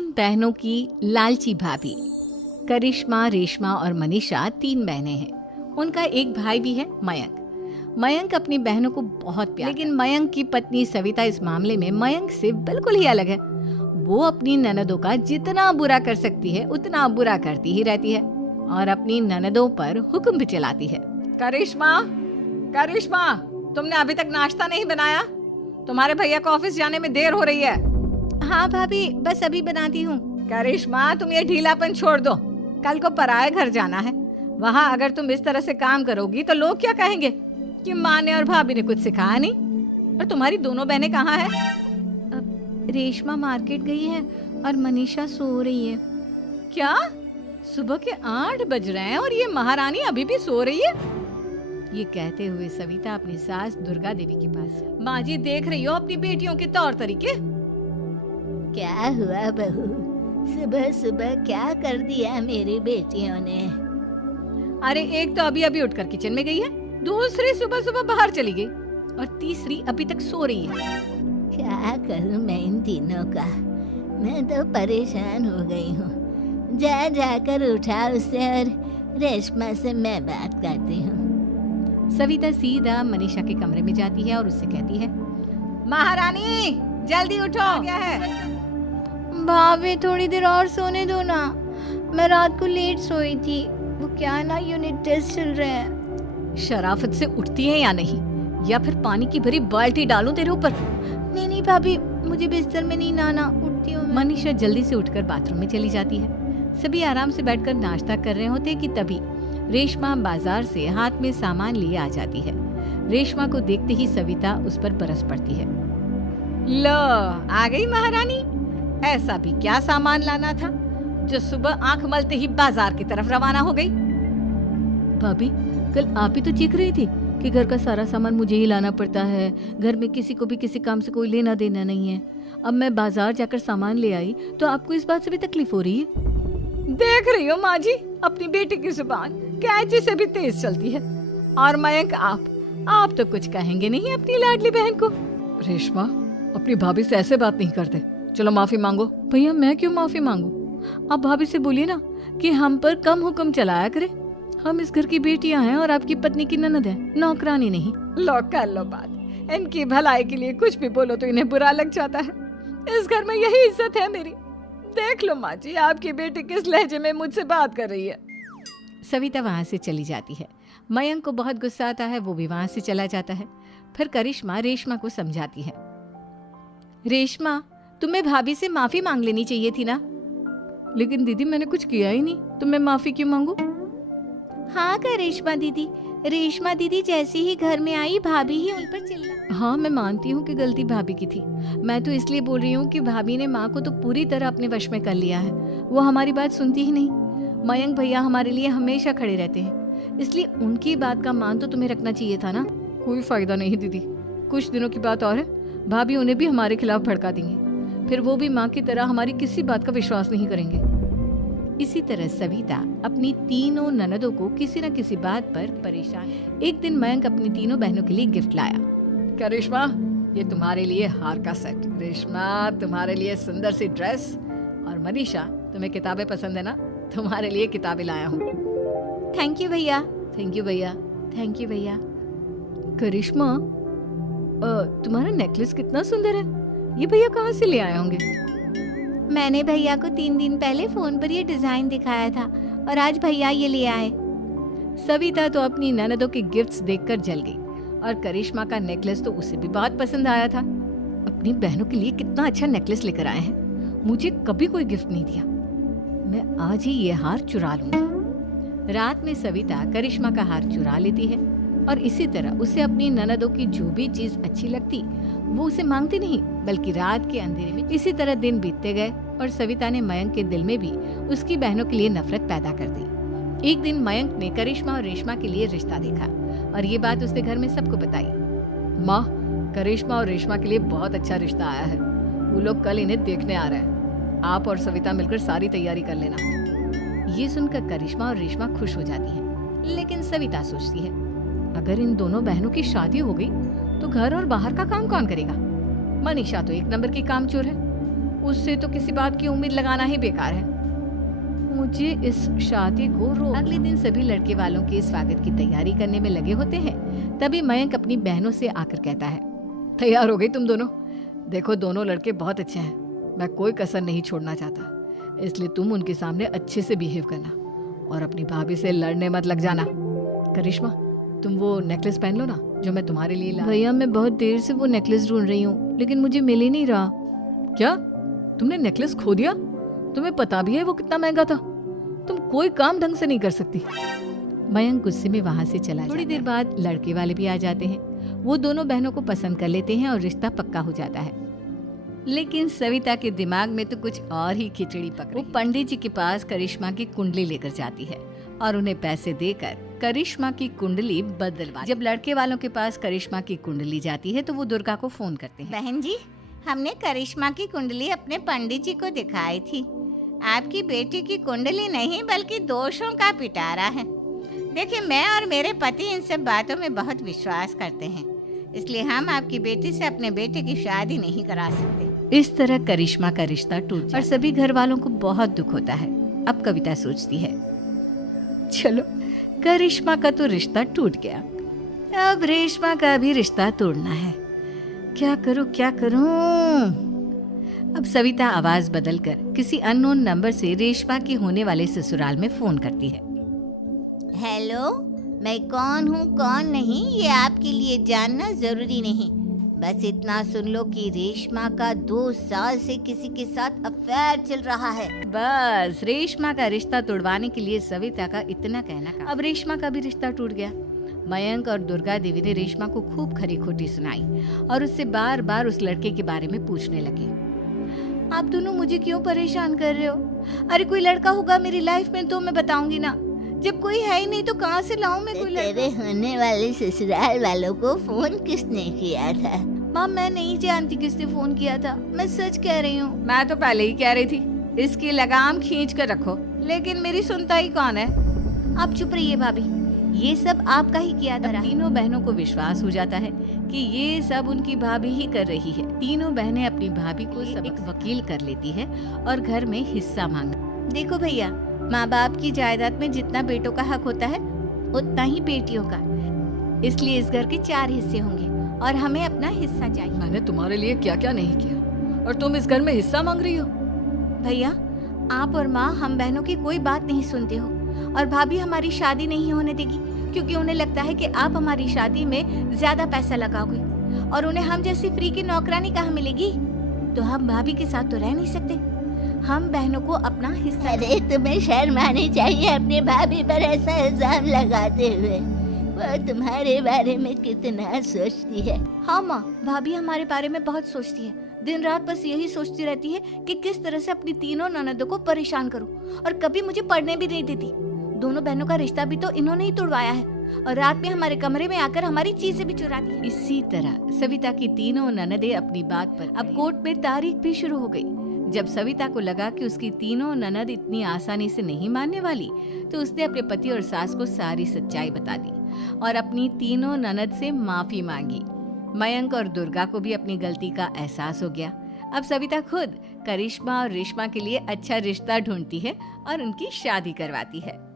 तीन बहनों की लालची भाभी। करिश्मा, रेशमा और मनीषा तीन बहनें हैं। उनका एक भाई भी है, मयंक। मयंक अपनी बहनों को बहुत प्यार, लेकिन मयंक की पत्नी सविता इस मामले में मयंक से बिल्कुल ही अलग है। वो अपनी ननदों का जितना बुरा कर सकती है उतना बुरा करती ही रहती है और अपनी ननदों पर हुक्म भी चलाती है। करिश्मा, करिश्मा, तुमने अभी तक नाश्ता नहीं बनाया? तुम्हारे भैया को ऑफिस जाने में देर हो रही है। हाँ भाभी, बस अभी बनाती हूँ। करिश्मा, तुम ये ढीलापन छोड़ दो। कल को पराये घर जाना है। वहाँ अगर तुम इस तरह से काम करोगी तो लोग क्या कहेंगे कि माँ ने और भाभी ने कुछ सिखाया नहीं। और तुम्हारी दोनों बहनें कहाँ हैं? रेशमा मार्केट गई है और मनीषा सो रही है। क्या? सुबह के 8 बज रहे हैं और ये महारानी अभी भी सो रही है? ये कहते हुए सविता अपनी सास दुर्गा देवी के पास। माँ जी, देख रही हो अपनी बेटियों के तौर तरीके? क्या हुआ बहू, सुबह सुबह क्या कर दिया मेरी बेटियों ने? अरे एक तो अभी अभी उठकर किचन में गई है, दूसरी सुबह सुबह बाहर चली गई और तीसरी अभी तक सो रही है। क्या करूं मैं इन तीनों का? मैं तो परेशान हो गई हूँ। जा जाकर उठा उसे और रेशमा से मैं बात करती हूँ। सविता सीधा मनीषा के कमरे में जाती है और उससे कहती है, महारानी जल्दी उठो। क्या है? भाभी थोड़ी देर और सोने दो ना, मैं रात को लेट सोई थी। वो क्या है ना, यूनिट टेस्ट चल रहे हैं। शराफत से उठती है या नहीं, या फिर पानी की भरी बाल्टी डालूं तेरे ऊपर? नहीं नहीं भाभी, मुझे बिस्तर में नहीं नाना, उठती हूँ। मनीषा जल्दी से उठकर बाथरूम में चली जाती है। सभी आराम से बैठकर नाश्ता कर रहे होते कि तभी रेशमा बाजार से हाथ में सामान लिए आ जाती है। रेशमा को देखते ही सविता उस पर बरस पड़ती है। लो, आ गई महारानी। ऐसा भी क्या सामान लाना था जो सुबह आंख मलते ही बाजार की तरफ रवाना हो गई? भाभी, कल आप ही तो चीख रही थी कि घर का सारा सामान मुझे ही लाना पड़ता है, घर में किसी को भी किसी काम से कोई लेना देना नहीं है। अब मैं बाजार जाकर सामान ले आई तो आपको इस बात से भी तकलीफ हो रही है? देख रही हो माँ जी, अपनी बेटी की जुबान कैंची से भी तेज चलती है। और मयंक, आप तो कुछ कहेंगे नहीं अपनी लाडली बहन को? रेशमा, अपनी भाभी से ऐसे बात नहीं करते। चलो माफी मांगो। भैया, मैं क्यों माफी मांगू? आप भाभी से बोलिए ना कि हम पर कम हुक्म चलाया करे। हम इस घर की बेटियां हैं और आपकी पत्नी की ननद है, नौकरानी नहीं। लो कर लो बात। इनकी भलाई के लिए कुछ भी बोलो तो इन्हें बुरा लग जाता है। इस घर में यही इज्जत है मेरी। देख लो माँ जी, आपकी बेटी किस लहजे में मुझसे बात कर रही है। सविता वहाँ से चली जाती है। मयंक को बहुत गुस्सा आता है, वो भी वहाँ से चला जाता है। फिर करिश्मा रेशमा को समझाती है, रेशमा, तुम्हें भाभी से माफी मांग लेनी चाहिए थी ना। लेकिन दीदी, मैंने कुछ किया ही नहीं, तो मैं माफी क्यों मांगू? हाँ करिश्मा दीदी, रेशमा दीदी जैसे ही घर में आई भाभी ही उन पर चिल्ला। हाँ, मैं मानती हूँ कि गलती भाभी की थी। मैं तो इसलिए बोल रही हूँ कि भाभी ने माँ को तो पूरी तरह अपने वश में कर लिया है। वो हमारी बात सुनती ही नहीं। मयंक भैया हमारे लिए हमेशा खड़े रहते हैं, इसलिए उनकी बात का मान तो तुम्हें रखना चाहिए था ना। कोई फायदा नहीं दीदी, कुछ दिनों की बात और है, भाभी उन्हें भी हमारे खिलाफ भड़का देंगे। फिर वो भी माँ की तरह हमारी किसी बात का विश्वास नहीं करेंगे। इसी तरह सविता अपनी तीनों ननदों को किसी न किसी बात पर परेशान है। एक दिन मयंक अपनी तीनों बहनों के लिए गिफ्ट लाया। क्या रेशमा, ये तुम्हारे लिए हार का सेट। रेशमा, तुम्हारे लिए सुंदर सी ड्रेस। और मनीषा, तुम्हें किताबें पसंद है ना, तुम्हारे लिए किताबें लाया हूँ। थैंक यू भैया। थैंक यू भैया। थैंक यू भैया। करिश्मा, तुम्हारा नेकलेस कितना सुंदर है, ये भैया कहाँ से ले आए होंगे? मैंने भैया को 3 दिन पहले फोन पर ये डिजाइन दिखाया था और आज भैया ये ले आए। सविता तो अपनी ननदों के गिफ्ट्स देखकर जल गई और करिश्मा का नेकलेस तो उसे भी बहुत पसंद आया था। अपनी बहनों के लिए कितना अच्छा नेकलेस लेकर आए हैं, मुझे कभी कोई गिफ्ट नहीं दिया। मैं आज ही ये हार चुरा लूंगी। रात में सविता करिश्मा का हार चुरा लेती है और इसी तरह उसे अपनी ननदों की जो भी चीज अच्छी लगती वो उसे मांगती नहीं, बल्कि रात के अंधेरे में। इसी तरह दिन बीतते गए और सविता ने मयंक के दिल में भी उसकी बहनों के लिए नफरत पैदा कर दी। एक दिन मयंक ने करिश्मा और रेशमा के लिए रिश्ता देखा और ये बात उसने घर में सबको बताई। माँ, करिश्मा और रेशमा के लिए बहुत अच्छा रिश्ता आया है, वो लोग कल इन्हें देखने आ रहे हैं। आप और सविता मिलकर सारी तैयारी कर लेना। ये सुनकर करिश्मा और रेशमा खुश हो जाती है, लेकिन सविता सोचती है, अगर इन दोनों बहनों की शादी हो गई तो घर और बाहर का काम कौन करेगा? मनीषा तो एक नंबर की कामचोर है, उससे तो किसी बात की उम्मीद लगाना ही बेकार है। मुझे इस शादी को अगले दिन सभी लड़के वालों के स्वागत की तैयारी करने में लगे होते हैं। तभी मयंक अपनी बहनों से आकर कहता है, तैयार हो गई तुम दोनों? देखो दोनों लड़के बहुत अच्छे हैं, मैं कोई कसर नहीं छोड़ना चाहता, इसलिए तुम उनके सामने अच्छे से बिहेव करना और अपनी भाभी से लड़ने मत लग जाना। करिश्मा, तुम वो नेकलेस पहन लो ना जो मैं तुम्हारे लिए ला। भैया मैं बहुत देर से वो नेकलेस ढूंढ रही हूँ, लेकिन मुझे मिल ही नहीं रहा। क्या तुमने नेकलेस खो दिया? तुम्हें पता भी है वो कितना महंगा था? तुम कोई काम ढंग से नहीं कर सकती। मयंक गुस्से में वहां से चला जाता है। थोड़ी देर बाद लड़के वाले भी आ जाते हैं। वो दोनों बहनों को पसंद कर लेते हैं और रिश्ता पक्का हो जाता है। लेकिन सविता के दिमाग में तो कुछ और ही खिचड़ी पक रही। वो पंडित जी के पास करिश्मा की कुंडली लेकर जाती है और उन्हें पैसे देकर करिश्मा की कुंडली बदलवा। जब लड़के वालों के पास करिश्मा की कुंडली जाती है तो वो दुर्गा को फोन करते हैं। बहन जी, हमने करिश्मा की कुंडली अपने पंडित जी को दिखाई थी। आपकी बेटी की कुंडली नहीं बल्कि दोषों का पिटारा है। देखिए, मैं और मेरे पति इन सब बातों में बहुत विश्वास करते हैं, इसलिए हम आपकी बेटी से अपने बेटे की शादी नहीं करा सकते। इस तरह करिश्मा का रिश्ता टूट जाता है और सभी घर वालों को बहुत दुख होता है। अब कविता सोचती है, चलो करिश्मा का तो रिश्ता टूट गया, अब रेशमा का भी रिश्ता तोड़ना है। क्या करूं? अब सविता आवाज बदलकर किसी अननोन नंबर से रेशमा के होने वाले ससुराल में फोन करती है। हेलो, मैं कौन हूँ कौन नहीं ये आपके लिए जानना जरूरी नहीं, बस इतना सुन लो कि रेशमा का 2 साल से किसी के साथ अफेयर चल रहा है। बस रेशमा का रिश्ता तोड़वाने के लिए सविता का इतना कहना था। अब रेशमा का भी रिश्ता टूट गया। मयंक और दुर्गा देवी ने रेशमा को खूब खरी खोटी सुनाई और उससे बार बार उस लड़के के बारे में पूछने लगे। आप दोनों मुझे क्यों परेशान कर रहे हो? अरे कोई लड़का होगा मेरी लाइफ में तो मैं बताऊंगी ना, जब कोई है ही नहीं तो कहाँ से लाऊं मैं कोई लड़का? तेरे होने वाले ससुराल वालों को फोन किसने किया था? माँ, मैं नहीं जानती किसने फोन किया था, मैं सच कह रही हूँ। मैं तो पहले ही कह रही थी इसकी लगाम खींच कर रखो, लेकिन मेरी सुनता ही कौन है। आप चुप रहिए भाभी, ये सब आपका ही किया था। तीनों बहनों को विश्वास हो जाता है कि ये सब उनकी भाभी ही कर रही है। तीनों बहनें अपनी भाभी को एक वकील कर लेती है और घर में हिस्सा मांग। देखो भैया, माँ बाप की जायदाद में जितना बेटों का हक होता है उतना ही बेटियों का, इसलिए इस घर के 4 हिस्से होंगे और हमें अपना हिस्सा चाहिए। मैंने तुम्हारे लिए क्या क्या नहीं किया और तुम इस घर में हिस्सा मांग रही हो? भैया, आप और माँ हम बहनों की कोई बात नहीं सुनते हो और भाभी हमारी शादी नहीं होने देगी क्योंकि उन्हें लगता है कि आप हमारी शादी में ज्यादा पैसा लगाओगे और उन्हें हम जैसी फ्री की नौकरानी कहाँ मिलेगी। तो हम भाभी के साथ तो रह नहीं सकते, हम बहनों को अपना हिस्सा। अरे तुम्हें शर्म आनी चाहिए अपने भाभी पर ऐसा इल्जाम लगाते हुए। वो तुम्हारे बारे में कितना सोचती है। हाँ माँ, भाभी हमारे बारे में बहुत सोचती है, दिन रात बस यही सोचती रहती है कि किस तरह से अपनी तीनों ननदों को परेशान करूं और कभी मुझे पढ़ने भी नहीं देती। दोनों बहनों का रिश्ता भी तो इन्होंने ही तोड़वाया है और रात में हमारे कमरे में आकर हमारी चीजें भी चुराती है। इसी तरह सविता की तीनों ननदें अपनी बात पर अब कोर्ट में तारीख भी शुरू हो गई। जब सविता को लगा कि उसकी तीनों ननद इतनी आसानी से नहीं मानने वाली, तो उसने अपने पति और सास को सारी सच्चाई बता दी और अपनी तीनों ननद से माफी मांगी। मयंक और दुर्गा को भी अपनी गलती का एहसास हो गया। अब सविता खुद करिश्मा और रेशमा के लिए अच्छा रिश्ता ढूंढती है और उनकी शादी करवाती है।